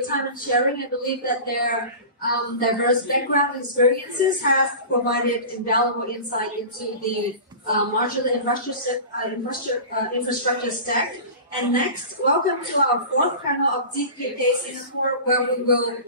time and sharing. I believe that their diverse background experiences have provided invaluable insight into the modular infrastructure stack. And next, welcome to our fourth panel of zkDay Singapore, where we will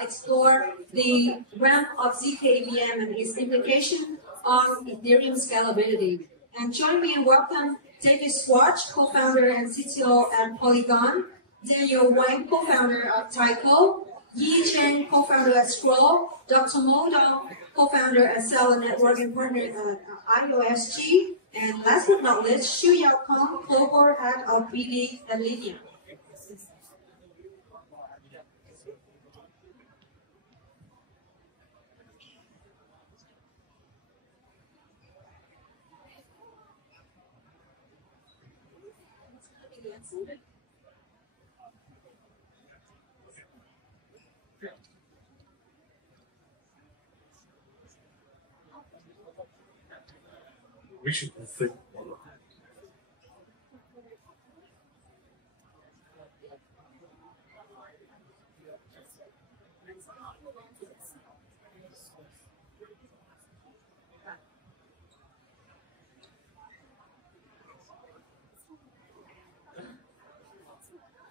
explore the ramp of zkEVM and its implication on Ethereum scalability. And join me and welcome David Schwartz, co-founder and CTO at Polygon, Daniel Wang, co-founder of Taiko, Zhang, co-founder at Scroll, Dr. Modo, co-founder at Celer Network and partner at IOSG, and last but not least, Shuyao, global head of BD at Linear. We should think.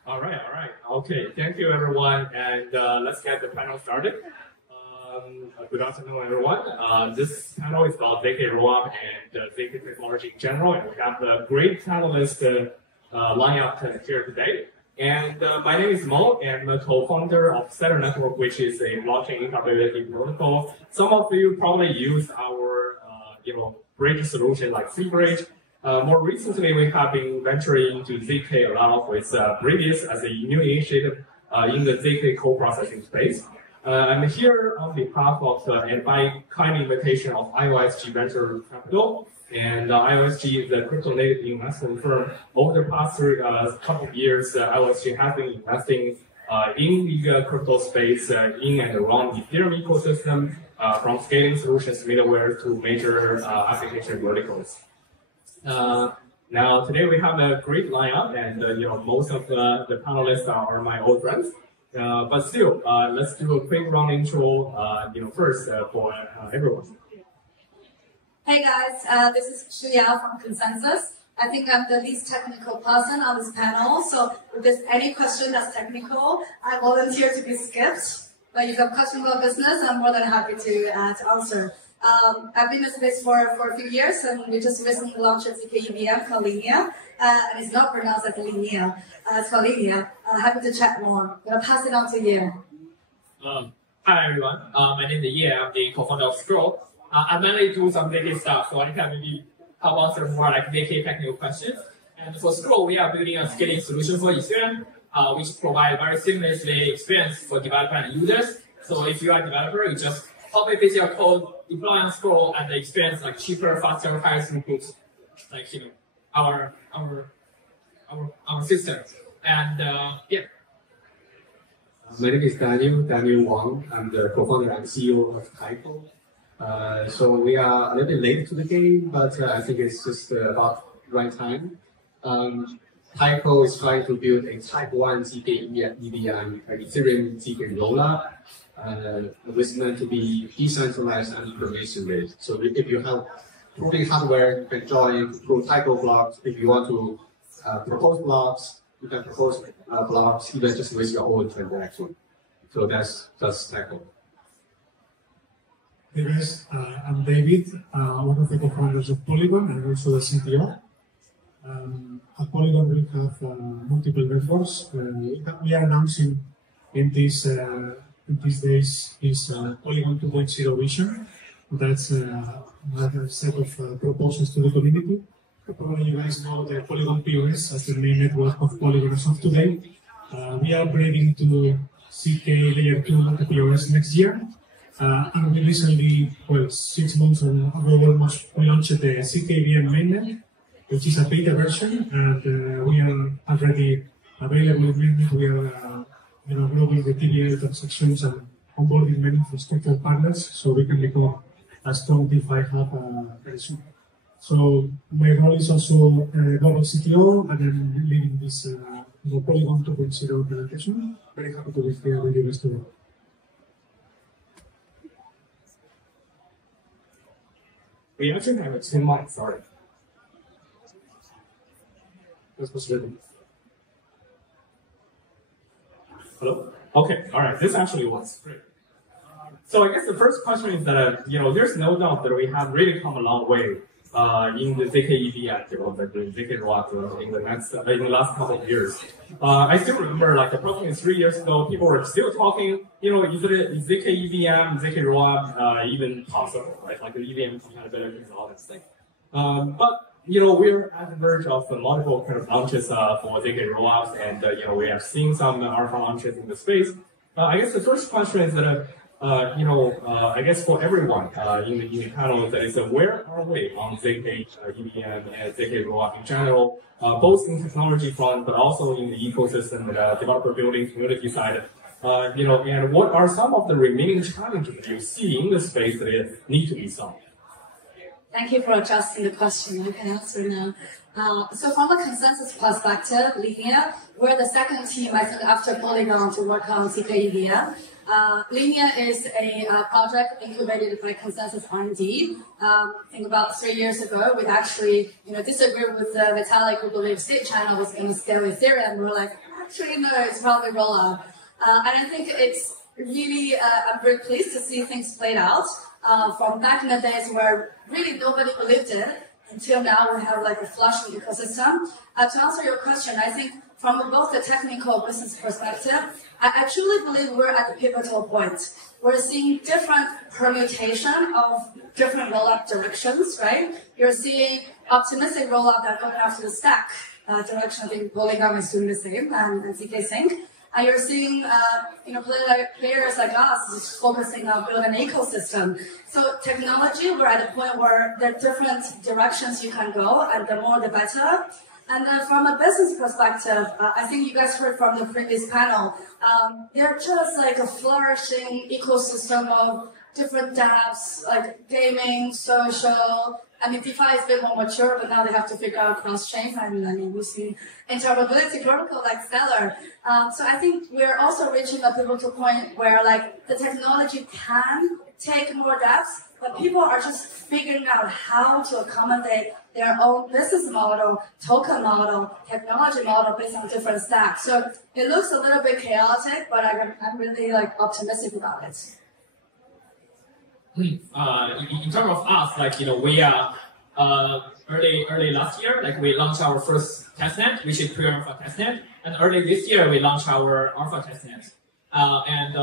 All right. Okay, thank you everyone, and let's get the panel started. Good afternoon, everyone. This panel is about ZK-Rollup and ZK technology in general, and we have the great panelists lined up here today. And my name is Mo, and I'm the co-founder of Celer Network, which is a blockchain interoperability protocol. Some of you probably use our bridge solution like C-Bridge. More recently, we have been venturing into ZK-Rollup with Bridges as a new initiative in the ZK co-processing space. I'm here on behalf of and by kind invitation of IOSG Venture Capital. And IOSG is a crypto-native investment firm. Over the past couple of years, IOSG has been investing in the crypto space in and around the Ethereum ecosystem, from scaling solutions, middleware to major application verticals. Now, today we have a great lineup, and most of the panelists are my old friends. But still, let's do a quick round intro, first for everyone. Hey guys, this is Shuyao from ConsenSys. I think I'm the least technical person on this panel, so if there's any question that's technical, I volunteer to be skipped. But if you have a question about business, I'm more than happy to answer. I've been in this space for a few years, and we just recently launched a ZK-EVM called Linear, and it's not pronounced as Linear. It's called Linear. Happy to chat more. I'm going to pass it on to you. Hi everyone, my name is Ye. I'm the co-founder of Scroll. I mainly do some ZK stuff, so I can maybe help answer more like ZK technical questions. And for Scroll, we are building a scaling solution for Ethereum, which provides very seamlessly experience for developer and users. So if you are a developer, you just copy paste your code, deploy on Scroll, and the experience like cheaper, faster, higher throughput, like our system. And yeah. My name is Daniel Wang. I'm the co-founder and CEO of Taiko. So we are a little bit late to the game, but I think it's just about the right time. Taiko is trying to build a Type 1 ZK-EVM, Ethereum ZK-Rollup. It's meant to be decentralized and information-based. So if you have proving hardware, you can join pro Taiko blocks. If you want to propose blocks, you can propose blocks even just with your own transaction. So that's Taiko. Hey guys, I'm David, one of the co-founders of Polygon and also the CTO. At Polygon we have multiple networks. We are announcing in these days is Polygon 2.0 vision. That's another set of proposals to the community. Probably you guys know the Polygon POS as the main network of Polygon as of today. We are upgrading to ZK Layer 2 POS next year. And we recently, 6 months ago almost, we launched the zkEVM mainnet, which is a beta version, and we are already available in mainnet. We are growing the TVL transactions and onboarding many infrastructure partners, so we can become a strong DeFi hub very soon. So my role is also global CTO, and then leading this the Polygon 2.0 presentation. Very happy to be here with you guys today. We actually have a 2 mic, sorry. That's possible. Hello? Okay, all right, this actually works. Great. So I guess the first question is that, there's no doubt that we have really come a long way in the ZK-EVM development, the ZK-Rollup in the last couple of years. I still remember, like, approximately 3 years ago, people were still talking, is ZK-EVM, ZK-Rollup even possible, right? Like the EVM compatibility and all that thing. But we're at the verge of multiple kind of launches for ZK-Rollups, and we have seen some alpha launches in the space. I guess the first question is that, I guess for everyone in the panel, that is, where are we on ZK-EVM and ZK-Rollup in general, both in technology front, but also in the ecosystem, developer building, community side, and what are some of the remaining challenges that you see in the space that need to be solved? Thank you for adjusting the question. I can answer now. So from a ConsenSys perspective, Linear, we're the second team, I think, after Polygon to work on ZK-EVM. Linear is a project incubated by ConsenSys R&D. I think about 3 years ago, we actually, disagreed with Vitalik, who believed state channel was going to scale Ethereum. We're like, actually, no, it's probably rollout. And I think it's really, I'm very pleased to see things played out. From back in the days where really nobody believed it, until now we have like a flushing ecosystem. To answer your question, I think from both the technical business perspective, I truly believe we're at the pivotal point. We're seeing different permutation of different rollup directions, right? You're seeing optimistic rollup that going after the stack direction. I think Polygon is doing the same, and ZK Sync. And you're seeing, players like us just focusing on building an ecosystem. So technology, we're at a point where there are different directions you can go, and the more the better. And then from a business perspective, I think you guys heard from the previous panel, they're just like a flourishing ecosystem of different dApps, like gaming, social. I mean, DeFi is a bit more mature, but now they have to figure out cross-chain. I mean, we see interoperability protocol like Celer. So I think we're also reaching a pivotal point where, like, the technology can take more depth, but people are just figuring out how to accommodate their own business model, token model, technology model based on different stacks. So it looks a little bit chaotic, but I'm really optimistic about it. In terms of us, we are early last year, we launched our first testnet, which is pre-alpha testnet, and early this year we launched our alpha testnet. And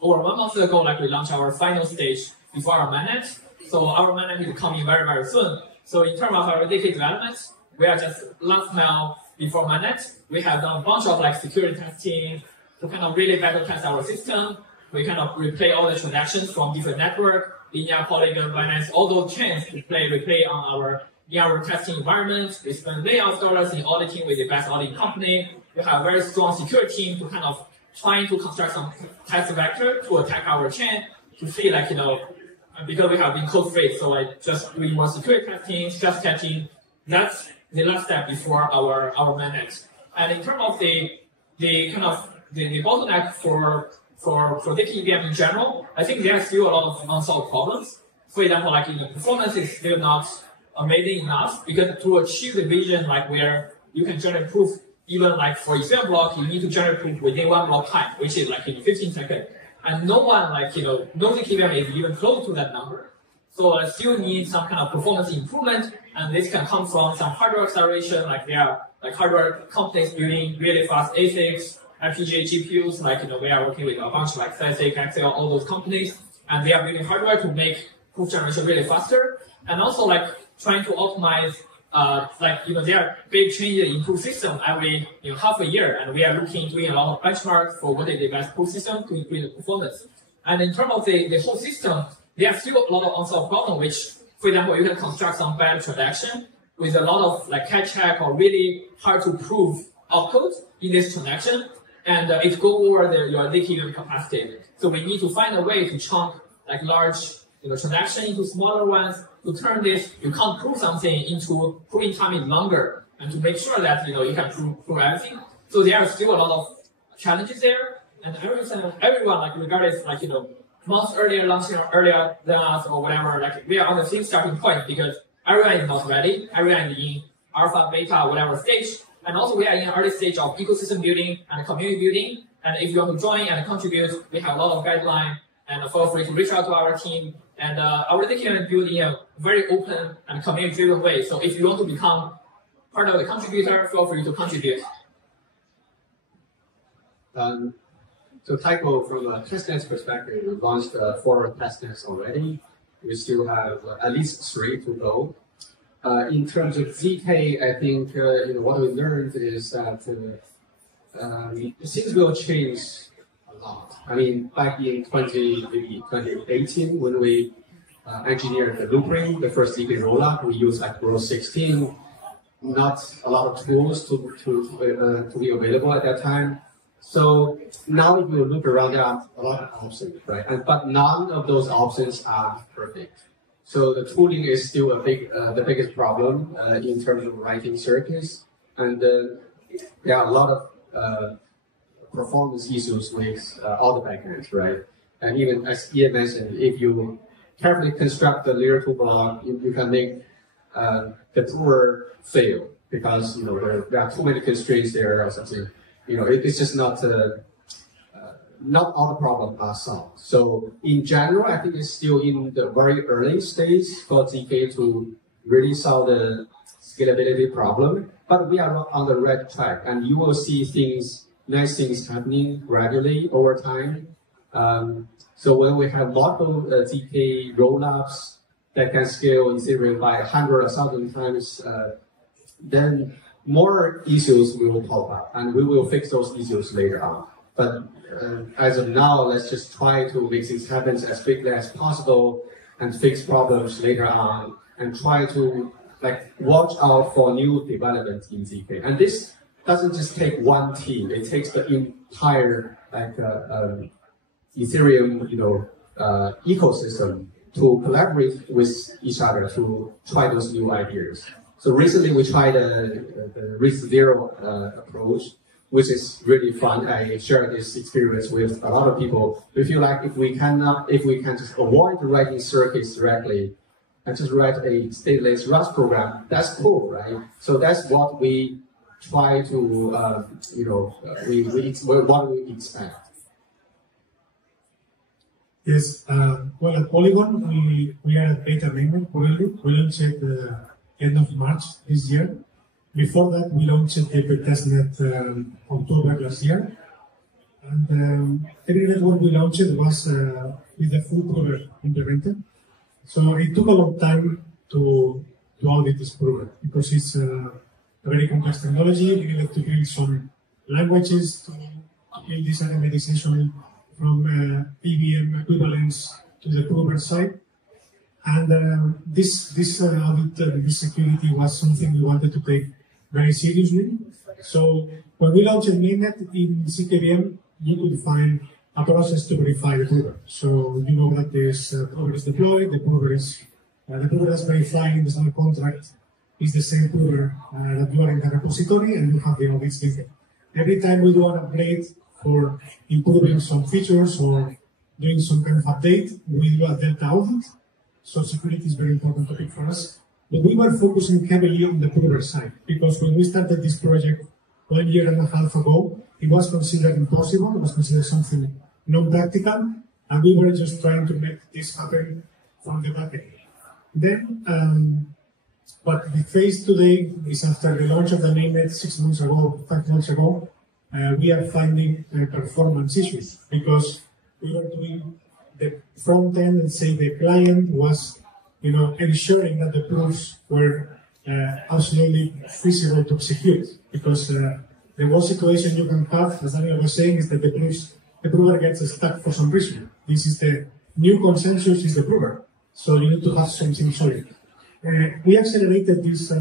over 1 month ago, we launched our final stage before our mainnet. So our mainnet is coming very, very soon. So in terms of our ZK development, we are just last mile before mainnet. We have done a bunch of security testing to kind of really better test our system. We kind of replay all the transactions from different network, Linear, Polygon, Binance, all those chains to replay on in our testing environment. We spend millions of dollars in auditing with the best auditing company. We have a very strong security team to kind of trying to construct some test vector to attack our chain to see because we have been code free, so just doing more security testing, stress testing. That's the last step before our mainnet. And in terms of the bottleneck for ZK-EVM in general, I think there are still a lot of unsolved problems. For example, performance is still not amazing enough because to achieve the vision where you can generate proof, even for Ethereum block, you need to generate proof within 1 block time, which is in 15 seconds. And no one no ZK-EVM is even close to that number. So I still need some kind of performance improvement, and this can come from some hardware acceleration, there are hardware companies building really fast ASICs, FPGA GPUs, we are working with a bunch Cysic, Excel, all those companies, and they are building hardware to make proof generation really faster, and also trying to optimize, there are big changes in proof system every half a year, and we are doing a lot of benchmarks for what is the best proof system to increase the performance. And in terms of the whole system, there are still a lot of unsolved problems, which, for example, you can construct some bad transaction with a lot of catch hack or really hard to prove output in this transaction, and it go over your ZK-EVM capacity. So we need to find a way to chunk large transaction into smaller ones to turn this, you can't prove something into proving time is longer, and to make sure that you can prove everything. So there are still a lot of challenges there, and everyone, like regardless, like months earlier, launching earlier than us or whatever, like we are on the same starting point because everyone is not ready. Everyone is in alpha, beta, whatever stage, and also we are in an early stage of ecosystem building and community building. And if you want to join and contribute, we have a lot of guidelines, and feel free to reach out to our team. And our ZK build in a very open and community-driven way. So if you want to become part of the contributor, feel free to contribute. So Taiko, from a testnet perspective, we launched 4 testnets already. We still have at least 3 to go. In terms of ZK, I think what we learned is that things will change a lot. I mean, back in 2018, when we engineered the blueprint, the first ZK-Rollup, we used like Rule 16. Not a lot of tools to be available at that time. So now if you look around, there are a lot of options, right? But none of those options are perfect. So the tooling is still the biggest problem in terms of writing circuits. And there are a lot of performance issues with all the backends, right? And even as Ian mentioned, if you carefully construct the layer 2 block, you can make the prover fail because there are too many constraints there or something. It's just not all the problems are solved. So in general, I think it's still in the very early stage for ZK to really solve the scalability problem. But we are on the right track, and you will see nice things happening gradually over time. So when we have multiple ZK rollups that can scale Ethereum by 100 or 1,000 times, then more issues will pop up, and we will fix those issues later on. But as of now, let's just try to make things happen as quickly as possible and fix problems later on, and try to watch out for new developments in ZK. And this doesn't just take one team; it takes the entire Ethereum ecosystem to collaborate with each other to try those new ideas. So recently we tried the risk zero approach, which is really fun. I shared this experience with a lot of people. We feel like if we can just avoid writing circuits directly and just write a stateless Rust program, that's cool, right? So that's what we try to, what we expect. Yes, well, at Polygon, we are at beta mainnet currently. We launched at the end of March this year. Before that, we launched a testnet October last year. And every network we launched was with the full prover implemented. So it took a long time to audit this prover because it's a very complex technology. We needed to build some languages to build this anonymization from EVM equivalence to the prover side. And this audit, this security was something we wanted to take very seriously. So when we launched a mainnet in zkEVM, you could find a process to verify the prover. So you know that this prover is deployed, the prover that's verifying the smart contract is the same prover that you are in the repository, and you have the audits with it. Every time we do an upgrade for improving some features or doing some kind of update, we do a delta audit. So security is very important topic for us. But we were focusing heavily on the prover side, because when we started this project 1.5 years ago, it was considered impossible, it was considered something non-practical, and we were just trying to make this happen from the back end. Then, what we face today is after the launch of the mainnet 6 months ago, 5 months ago, we are finding performance issues, because we were doing the front end and say the client was ensuring that the proofs were absolutely feasible to execute, because the worst situation you can have, as Daniel was saying, is that the prover gets stuck for some reason. This is the new consensus is the prover, so you need to have something solid. We accelerated this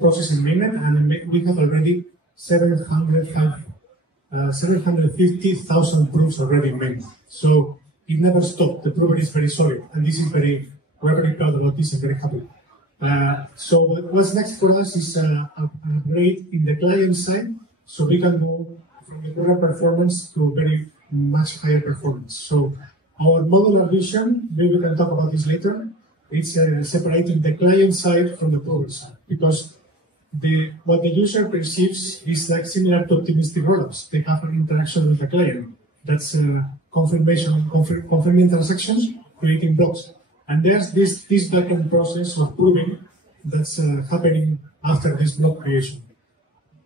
process in mainnet, and we have already 750,000 proofs already in mainnet. So it never stopped. The prover is very solid, and this is we're very proud about this and very happy. So what's next for us is an upgrade in the client side. So we can go from the current performance to very much higher performance. So our modular vision, maybe we can talk about this later, it's separating the client side from the prover side, because what the user perceives is like similar to optimistic rollups. They have an interaction with the client. That's confirming transactions, creating blocks. And there's this backend process of proving that's happening after this block creation.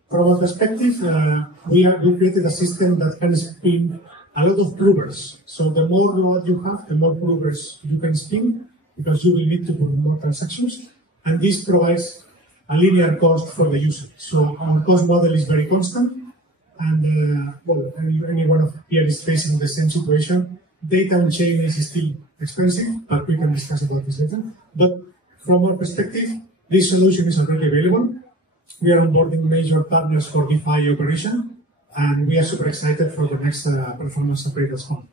From our perspective, we created a system that can spin a lot of provers. So the more node you have, the more provers you can spin, because you will need to prove more transactions. And this provides a linear cost for the user. So our cost model is very constant. And anyone of here is facing the same situation. Data on chain is still expensive, but we can discuss about this later. But from our perspective, this solution is already available. We are onboarding major partners for DeFi operation, and we are super excited for the next performance upgrade that's coming.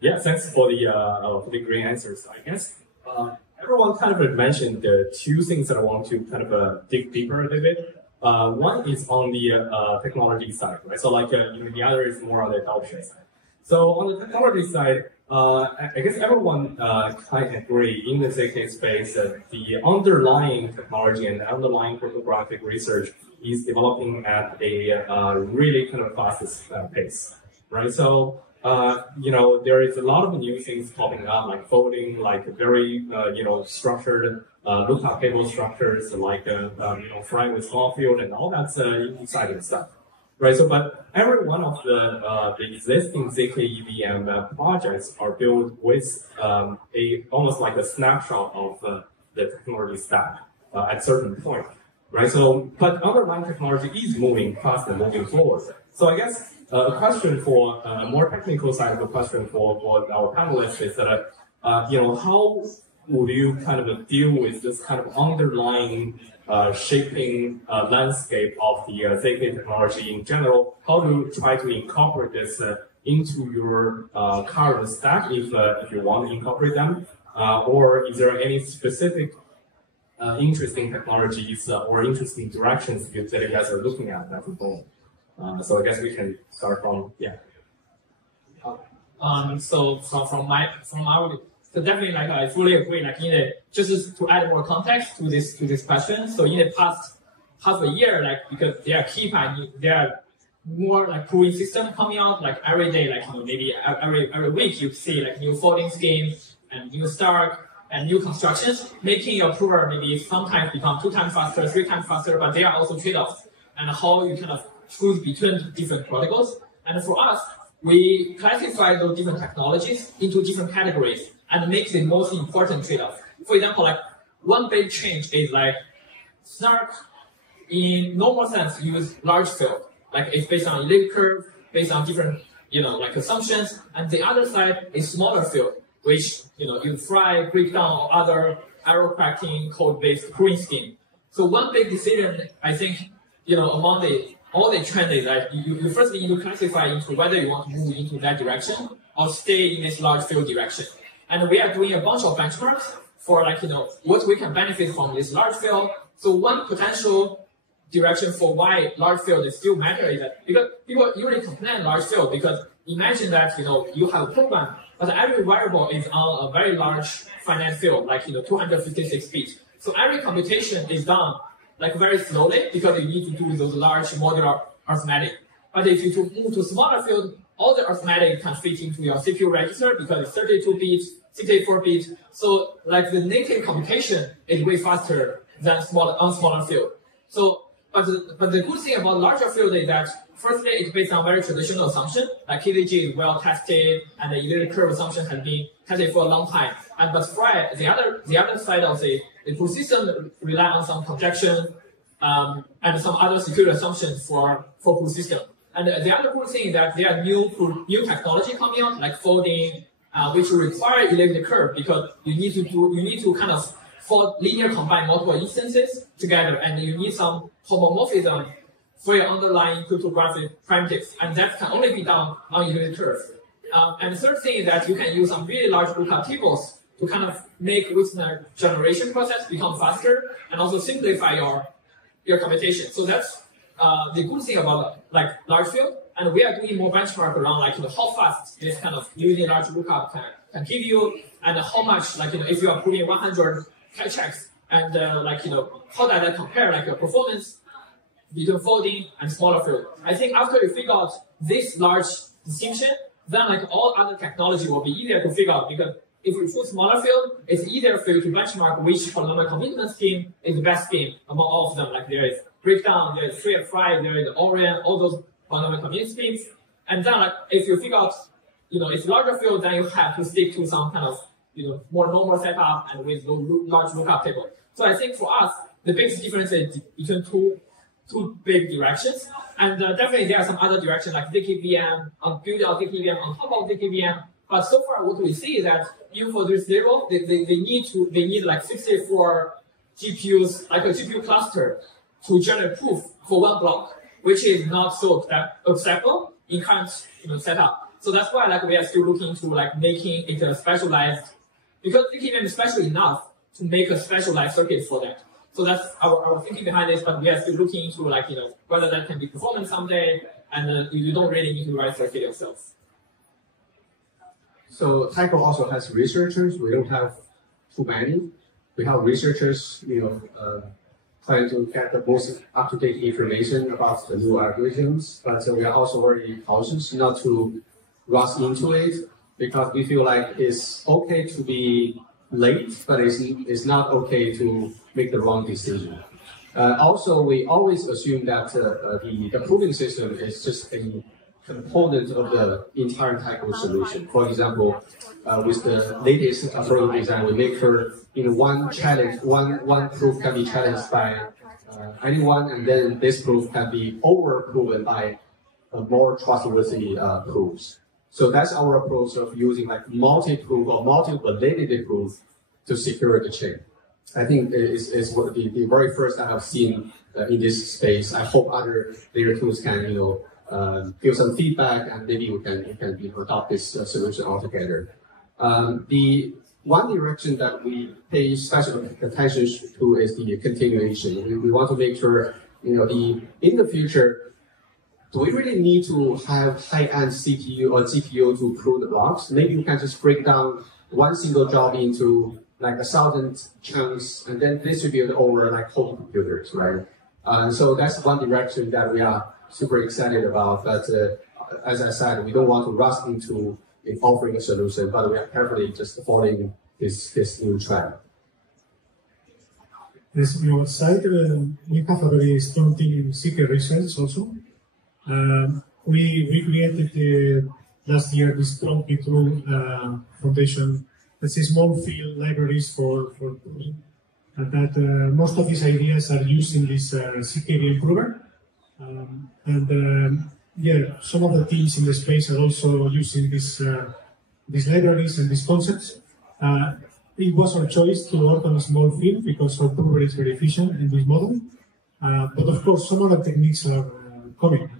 Yeah, thanks for the great answers. I guess everyone kind of mentioned the two things that I want to kind of dig deeper a little bit. One is on the technology side, right? So like the other is more on the adoption side. So on the technology side, I guess everyone kind of agree in the ZK space that the underlying technology and the underlying cryptographic research is developing at a really kind of fastest pace, right? So there is a lot of new things popping up, like folding, like very structured lookup table structures, like frying with small field, and all that's exciting stuff, right? So, but every one of the existing ZK-EVM projects are built with almost like a snapshot of the technology stack at a certain point, right? So, but underlying technology is moving fast and moving forward. So, I guess a question for a more technical side of the question for our panelists is that how would you kind of deal with this kind of underlying shaping landscape of the ZK technology in general? How do you try to incorporate this into your current stack if you want to incorporate them? Or is there any specific interesting technologies or interesting directions that you guys are looking at that moment? So I guess we can start from, yeah. So from our so definitely, I fully agree. Just to add more context to this question. So in the past half a year, because there are more proving system coming out, every day, maybe every week you see new folding schemes and new Stark and new constructions, making your prover maybe sometimes become 2 times faster, 3 times faster, but there are also trade-offs and how you kind of choose between different protocols. And for us, we classify those different technologies into different categories and make the most important trade-off. For example, one big change is Snark, in normal sense, use large field. It's based on elliptic curve, based on different, assumptions. And the other side is smaller field, which, you fry, break down, or other error cracking code-based proving scheme. So one big decision, I think, among all the trend is that you first need to classify into whether you want to move into that direction or stay in this large field direction. And we are doing a bunch of benchmarks for what we can benefit from this large field. So one potential direction for why large field is still matter is that because people usually complain large field because imagine that you have a program, but every variable is on a very large finite field, 256 bits. So every computation is done very slowly because you need to do those large modular arithmetic. But if you move to smaller field, all the arithmetic can fit into your CPU register because it's 32 bits, 64 bits. So the native computation is way faster than smaller field. So, but the good thing about larger field is that firstly, it's based on very traditional assumption, KZG is well tested, and the elliptic curve assumption has been tested for a long time. But Fry, the other side of the proof system rely on some projection and some other security assumptions for proof system. And the other cool thing is that there are new technology coming out, like folding, which require elliptic curve because you need to kind of linear combine multiple instances together, and you need some homomorphism for your underlying cryptographic primitives, and that can only be done on elliptic curve. And the third thing is that you can use some really large lookup tables to kind of make listener generation process become faster and also simplify your computation. So that's the good thing about like large field, and we are doing more benchmark around like how fast this kind of using large lookup can give you, and how much like if you are putting 100 checks, and like how does that compare like performance between folding and smaller field. I think after you figure out this large distinction, then like all other technology will be easier to figure out, because if you choose smaller field, it's easier for you to benchmark which polynomial commitment scheme is the best scheme among all of them. Like there is breakdown, there is free and fry, there is Orient, all those polynomial commitment schemes. And then like if you figure out, it's larger field, then you have to stick to some kind of, more normal setup and with large lookup table. So I think for us, the biggest difference is between two big directions. And definitely there are some other directions like zkEVM, build out zkEVM on top of zkEVM. But so far what we see is that even for this level, they need like 64 GPUs, like a GPU cluster to generate proof for one block, which is not so acceptable in current setup. So that's why like we are still looking to like making it a specialized, because zkEVM is special enough to make a specialized circuit for that. So that's our thinking behind this, but we are still looking into like whether that can be performant someday, and you don't really need to write circuit yourself. So Taiko also has researchers. We don't have too many. We have researchers, trying to get the most up-to-date information about the new algorithms. But we are also very cautious not to rush into it, because we feel like it's okay to be late, but it's not okay to make the wrong decision. Also, we always assume that the proving system is just a component of the entire Taiko solution. For example, with the latest Ethereum design, we make sure one challenge, one proof can be challenged by anyone, and then this proof can be overproven by more trustworthy proofs. So that's our approach of using like multi-proof or multi-validity proof to secure the chain. I think it's the very first I have seen in this space. I hope other layer 2s can give some feedback, and maybe we can adopt this solution altogether. The one direction that we pay special attention to is the continuation. We want to make sure in the future, do we really need to have high-end CPU or GPU to prove the blocks? Maybe we can just break down one single job into like 1,000 chunks and then distribute over like whole computers, right? So that's one direction that we are super excited about. But as I said, we don't want to rush into offering a solution, but we are carefully just following this new trend. Yes, on our side, we have a very strong team in ZK research also. We created last year this strong P2 foundation. That's a small field libraries for proving, and that most of these ideas are used in this zkEVM prover. Yeah, some of the teams in the space are also using these libraries and these concepts. It was our choice to work on a small field because our prover is very efficient in this model. But of course, some other techniques are coming.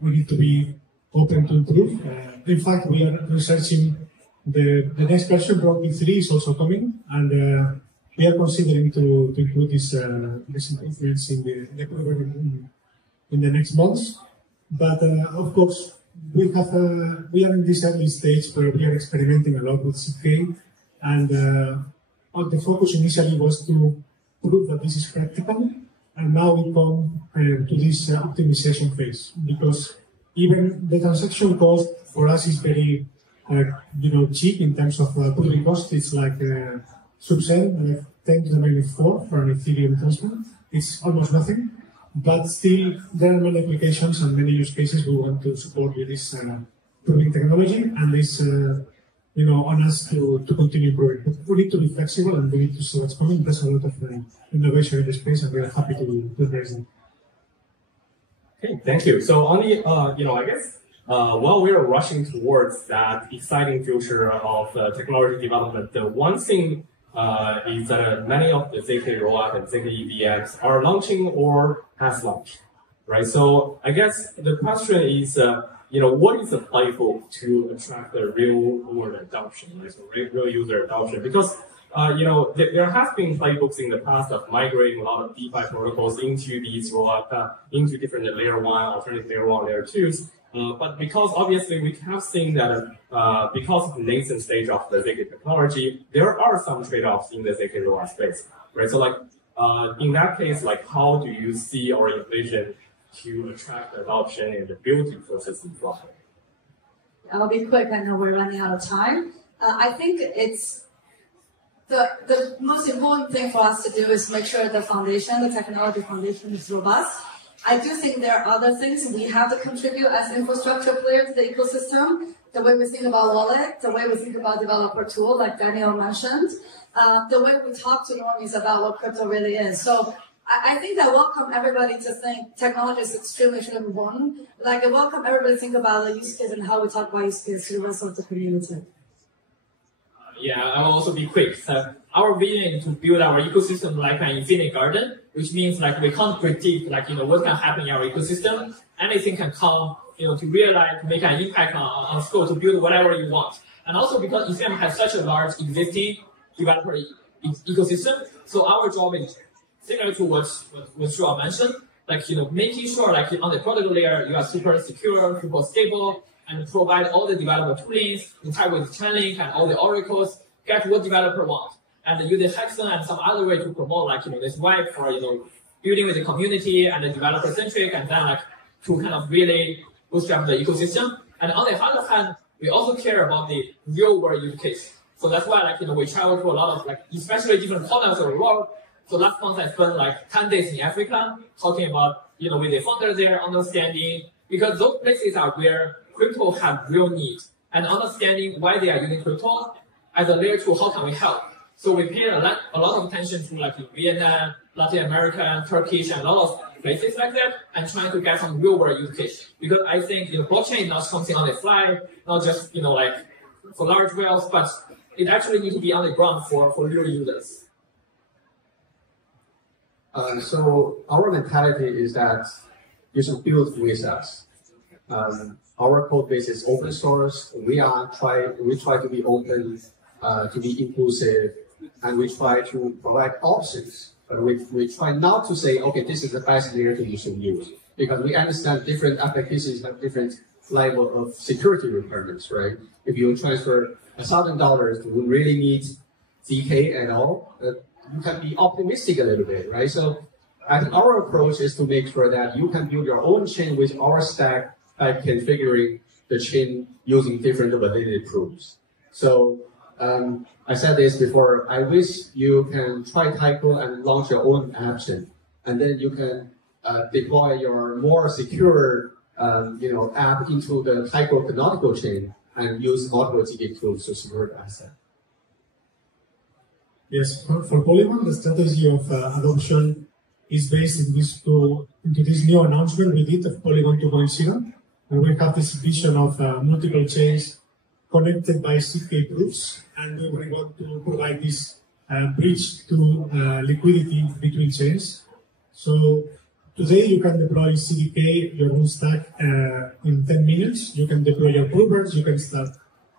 We need to be open to improve. In fact, we are researching the next version, Broadbit 3 is also coming, and we are considering to include this improvements in the program in the next months. But of course, we are in this early stage where we are experimenting a lot with ZK, and the focus initially was to prove that this is practical, and now we come to this optimization phase, because even the transaction cost for us is very cheap in terms of proving cost. It's like sub-cent, like 10 to the minus 4 for an Ethereum transfer. It's almost nothing, but still there are many applications and many use cases we want to support with this proving technology, and this on us to continue proving. But we need to be flexible and we need to see what's coming. There's a lot of innovation in the space, and we are happy to address it. Okay, thank you. So on the, I guess, while we are rushing towards that exciting future of technology development, the one thing is that many of the ZK-Rollup and zkEVMs are launching or has launched, right? So I guess the question is, what is the playbook to attract the real world adoption, right? So real user adoption? Because there has been playbooks in the past of migrating a lot of DeFi protocols into these into different layer 1, alternative layer 1, layer 2s. But because obviously we have seen that because of the nascent stage of the ZK technology, there are some trade-offs in the ZK-Rollup space, right? So in that case, how do you see or envision to attract adoption and the build ecosystem properly? I'll be quick. I know we're running out of time. I think it's the most important thing for us to do is make sure the technology foundation is robust. I do think there are other things we have to contribute as infrastructure player to the ecosystem. The way we think about wallet, the way we think about developer tool, like Daniel mentioned, the way we talk to normies about what crypto really is. So I think I welcome everybody to think technology is extremely important. I welcome everybody to think about the use case and how we talk about use case to the rest of the community. I will also be quick. Our vision is to build our ecosystem like an infinite garden, which means we can't predict what can happen in our ecosystem. Anything can come, to realize, to make an impact on scope, to build whatever you want. And also because Ethereum has such a large existing developer ecosystem, so our job is similar to what Shuyao mentioned, making sure on the product layer you are super secure, super stable, and provide all the developer toolings, integrate with Chainlink and all the oracles, get what developer want, and use the hexagon and some other way to promote this vibe for building with the community and the developer centric, and then to kind of really bootstrap the ecosystem. And on the other hand, we also care about the real world use case. So that's why we travel to a lot of especially different corners of the world. So last month I spent 10 days in Africa talking about with the founder there, understanding, because those places are where crypto have real needs, and understanding why they are using crypto as a layer 2, how can we help? So we paid a lot of attention to Vietnam, Latin America, Turkish, and a lot of places like that, and trying to get some real world use case. Because I think blockchain is not something on the fly, not just for large whales, but it actually needs to be on the ground for real users. So our mentality is that you should build with us. Our code base is open source. We try to be open, to be inclusive, and we try to provide options. But we try not to say, okay, this is the best layer that you should use, because we understand different applications have different level of security requirements, right? If you transfer $1,000, do you really need ZK at all? You can be optimistic a little bit, right? So I think our approach is to make sure that you can build your own chain with our stack by configuring the chain using different validity proofs. So I said this before, I wish you can try Taiko and launch your own action, and then you can deploy your more secure app into the Taiko canonical chain and use multiple ZK tools to secure the asset. Yes, for Polygon, the strategy of adoption is based into this new announcement we did of Polygon 2.0, where we have this vision of multiple chains connected by ZK proofs, and we want to provide this bridge to liquidity between chains. So today you can deploy CDK, your own stack, in 10 minutes. You can deploy your proofers. You can start,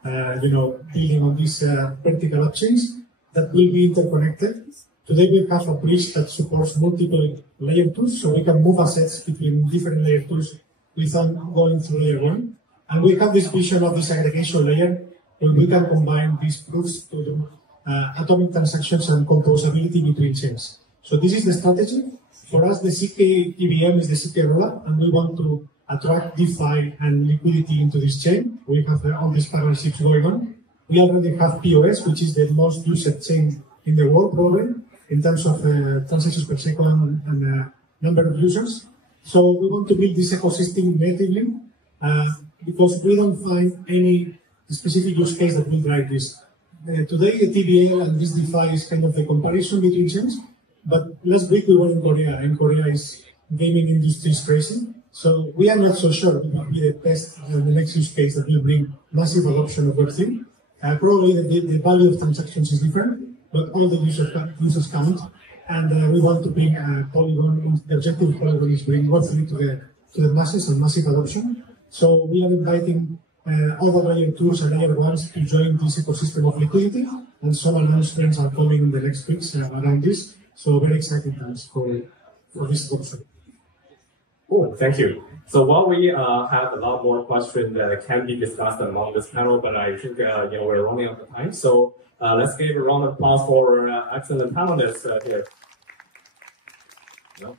building on these vertical app chains that will be interconnected. Today we have a bridge that supports multiple layer 2s, so we can move assets between different layer 2s without going through layer 1. And we have this vision of this aggregation layer where we can combine these proofs to do atomic transactions and composability between chains. So this is the strategy. For us, the zkEVM is the ZK-Rollup, and we want to attract DeFi and liquidity into this chain. We have all these partnerships going on. We already have POS, which is the most used chain in the world, probably, in terms of transactions per second and number of users. So we want to build this ecosystem natively because we don't find any specific use case that will drive this. Today, the TVL and this DeFi is kind of the comparison between chains. But last week we were in Korea, and Korea is gaming industry is crazy. So we are not so sure it will be the best, the next use case that will bring massive adoption of Web3. Probably the value of transactions is different, but all the users count. And we want to bring Polygon, the objective of Polygon is bring Web3 to the masses and massive adoption. So we are inviting other layer 2s and layer 1s to join this ecosystem of liquidity, and some announcements are coming in the next weeks around this. So very exciting times for this concept. Cool, thank you. So while we have a lot more questions that can be discussed among this panel, but I think we're running out of time. So let's give a round of applause for excellent panelists here. No?